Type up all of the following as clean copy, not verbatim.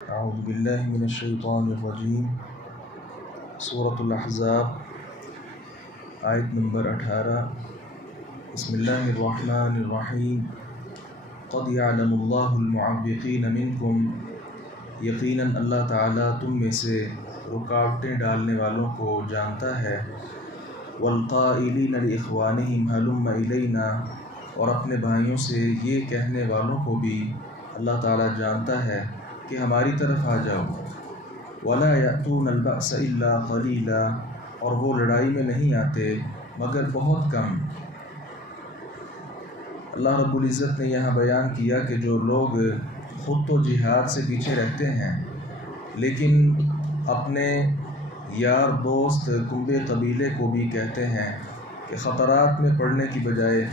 اعوذ باللہ من الشیطان الرجیم۔ سورۃ الاحزاب آیت نمبر 18۔ بسم اللہ الرحمن الرحیم۔ قد یعلم اللہ المعوقین منکم، یقیناً اللہ تعالیٰ تم میں سے رکاوٹیں ڈالنے والوں کو جانتا ہے۔ والقائلین لاخوانہم ہلم الینا، اور اپنے بھائیوں سے یہ کہنے والوں کو بھی اللہ تعالیٰ جانتا ہے کہ ہماری طرف آ جاؤ۔ ولا یأتون البأس الا قلیلا، اور وہ لڑائی میں نہیں آتے مگر بہت کم۔ اللہ رب العزت نے یہاں بیان کیا کہ جو لوگ خود تو جہاد سے پیچھے رہتے ہیں لیکن اپنے یار دوست کنبے قبیلے کو بھی کہتے ہیں کہ خطرات میں پڑنے کی بجائے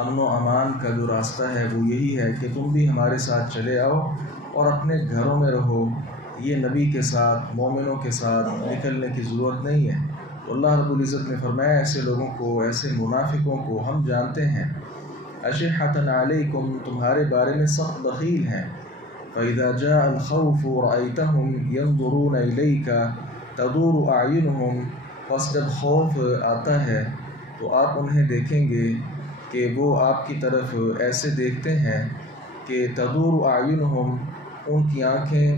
امن و امان کا جو راستہ ہے وہ یہی ہے کہ تم بھی ہمارے ساتھ چلے آؤ اور اپنے گھروں میں رہو، یہ نبی کے ساتھ مومنوں کے ساتھ نکلنے کی ضرورت نہیں ہے۔ تو اللہ رب العزت نے فرمایا ایسے لوگوں کو، ایسے منافقوں کو ہم جانتے ہیں۔ اشحۃ علیکم، تمہارے بارے میں سخت بخیل ہیں۔ فاذا جاء الخوف رأیتهم ينظرون الیک تدور اعینهم، پس جب خوف آتا ہے تو آپ انہیں دیکھیں گے کہ وہ آپ کی طرف ایسے دیکھتے ہیں کہ تدور اعینهم، ان کی آنکھیں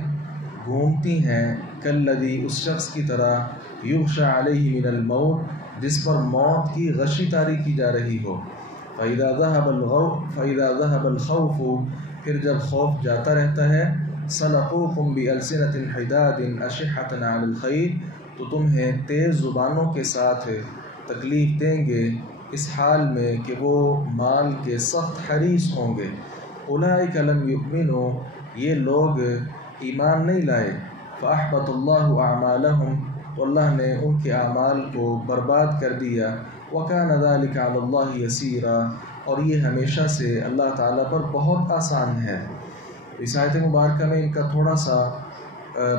گھومتی ہیں، کالذی، اس شخص کی طرح، یغشى علیہ من الموت، جس پر موت کی غشی طاری کی جا رہی ہو۔ فإذا ذهب الخوف، پھر جب خوف جاتا رہتا ہے، سلقوکم بألسنة حداد أشحة على الخیر، تو تمہیں تیز زبانوں کے ساتھ تکلیف دیں گے اس حال میں کہ وہ مال کے سخت حریص ہوں گے۔ اولئک لم یؤمنوا، یہ لوگ ایمان نہیں لائے۔ فأحبط اللہ اعمالهم، تو اللہ نے ان کے اعمال کو برباد کر دیا۔ وکان ذلک علی اللہ یسیرا، اور یہ ہمیشہ سے اللہ تعالیٰ پر بہت آسان ہے۔ اس آیت مبارکہ میں ان کا تھوڑا سا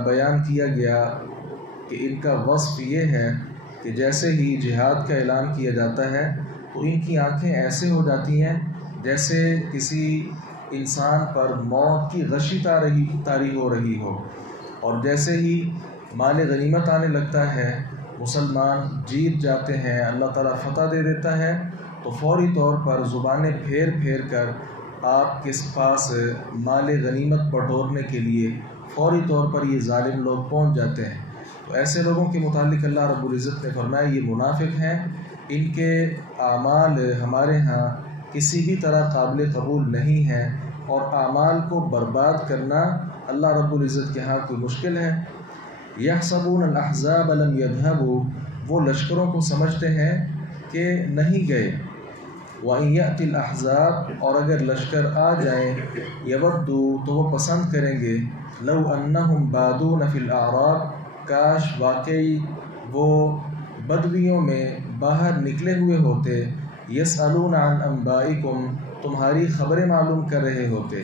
بیان کیا گیا کہ ان کا وصف یہ ہے کہ جیسے ہی جہاد کا اعلان کیا جاتا ہے تو ان کی آنکھیں ایسے ہو جاتی ہیں جیسے کسی انسان پر موت کی غشی طاری ہو رہی ہو، اور جیسے ہی مال غنیمت آنے لگتا ہے، مسلمان جیت جاتے ہیں، اللہ تعالیٰ فتح دے دیتا ہے، تو فوری طور پر زبانیں پھیر پھیر کر آپ کے پاس مال غنیمت بٹورنے کے لیے فوری طور پر یہ ظالم لوگ پہنچ جاتے ہیں۔ تو ایسے لوگوں کے متعلق اللہ رب العزت نے فرمایا یہ منافق ہیں، ان کے اعمال ہمارے ہاں کسی بھی طرح قابل قبول نہیں ہے، اور اعمال کو برباد کرنا اللہ رب العزت کے ہاں کوئی مشکل ہے۔ یحسبون الاحزاب لم یذهبوا، وہ لشکروں کو سمجھتے ہیں کہ نہیں گئے۔ وَإِن يَأْتِ الْأَحْزَابُ، اور اگر لشکر آ جائیں، يَوَدُّوا، تو وہ پسند کریں گے، لَوْ أَنَّهُمْ بَادُونَ فِي الْأَعْرَابِ، کاش واقعی وہ بدویوں میں باہر نکلے ہوئے ہوتے، يَسْأَلُونَ عَنْ أَنْبَائِكُمْ، تمہاری خبریں معلوم کر رہے ہوتے،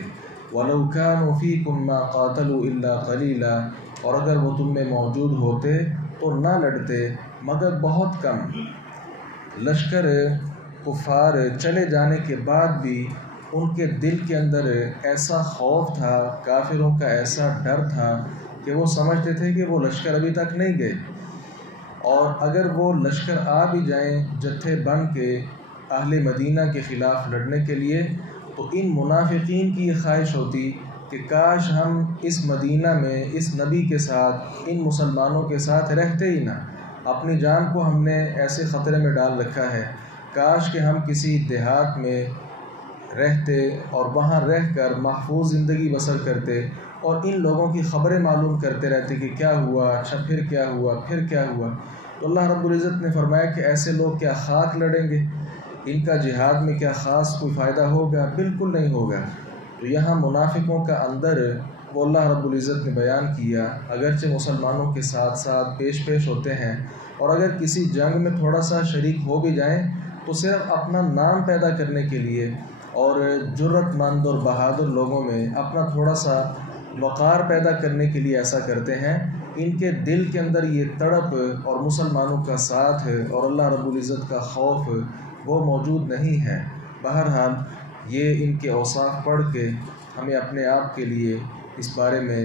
وَلَوْ كَانُوا فِيكُمْ مَا قَاتَلُوا إِلَّا قَلِيلًا، اور اگر وہ تم میں موجود ہوتے تو نہ لڑتے مگر بہت کم۔ لشکر کفار چلے جانے کے بعد بھی ان کے دل کے اندر ایسا خوف تھا، کافروں کا ایسا ڈر تھا کہ وہ سمجھتے تھے کہ وہ لشکر ابھی تک نہیں گئے، اور اگر وہ لشکر آ بھی جائیں جتھے بن کے اہل مدینہ کے خلاف لڑنے کے لیے، تو ان منافقین کی یہ خواہش ہوتی کہ کاش ہم اس مدینہ میں اس نبی کے ساتھ، ان مسلمانوں کے ساتھ رہتے ہی نہ، اپنی جان کو ہم نے ایسے خطرے میں ڈال رکھا ہے، کاش کہ ہم کسی دیہات میں رہتے اور وہاں رہ کر محفوظ زندگی بسر کرتے اور ان لوگوں کی خبریں معلوم کرتے رہتے کہ کیا ہوا، اچھا پھر کیا ہوا، پھر کیا ہوا۔ تو اللہ رب العزت نے فرمایا کہ ایسے لوگ کیا خاک لڑیں گے، ان کا جہاد میں کیا خاص کوئی فائدہ ہوگا؟ بالکل نہیں ہوگا۔ تو یہاں منافقوں کا اندر وہ اللہ رب العزت نے بیان کیا، اگرچہ مسلمانوں کے ساتھ ساتھ پیش ہوتے ہیں، اور اگر کسی جنگ میں تھوڑا سا شریک ہو بھی جائیں تو صرف اپنا نام پیدا کرنے کے لیے اور جرت مند اور بہادر لوگوں میں اپنا تھوڑا سا وقار پیدا کرنے کے لیے ایسا کرتے ہیں۔ ان کے دل کے اندر یہ تڑپ اور مسلمانوں کا ساتھ اور اللہ رب العزت کا خوف وہ موجود نہیں ہے۔ بہرحال یہ ان کے اوصاف پڑھ کے ہمیں اپنے آپ کے لیے اس بارے میں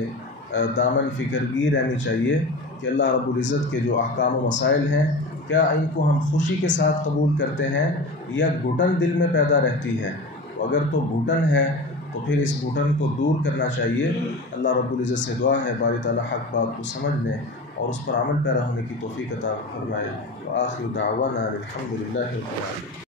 دامن فکرگی رہنی چاہیے کہ اللہ رب العزت کے جو احکام و مسائل ہیں کیا ان کو ہم خوشی کے ساتھ قبول کرتے ہیں یا گھٹن دل میں پیدا رہتی ہے. اگر تو گھٹن ہے تو پھر اس گھٹن کو دور کرنا چاہیے. اللہ رب العزت سے دعا ہے باری تعالیٰ حق بات کو سمجھنے اور اس پر عمل پیرا ہونے کی توفیق عطا فرمائے. وآخر دعوانا الحمد للہ رب العالمین.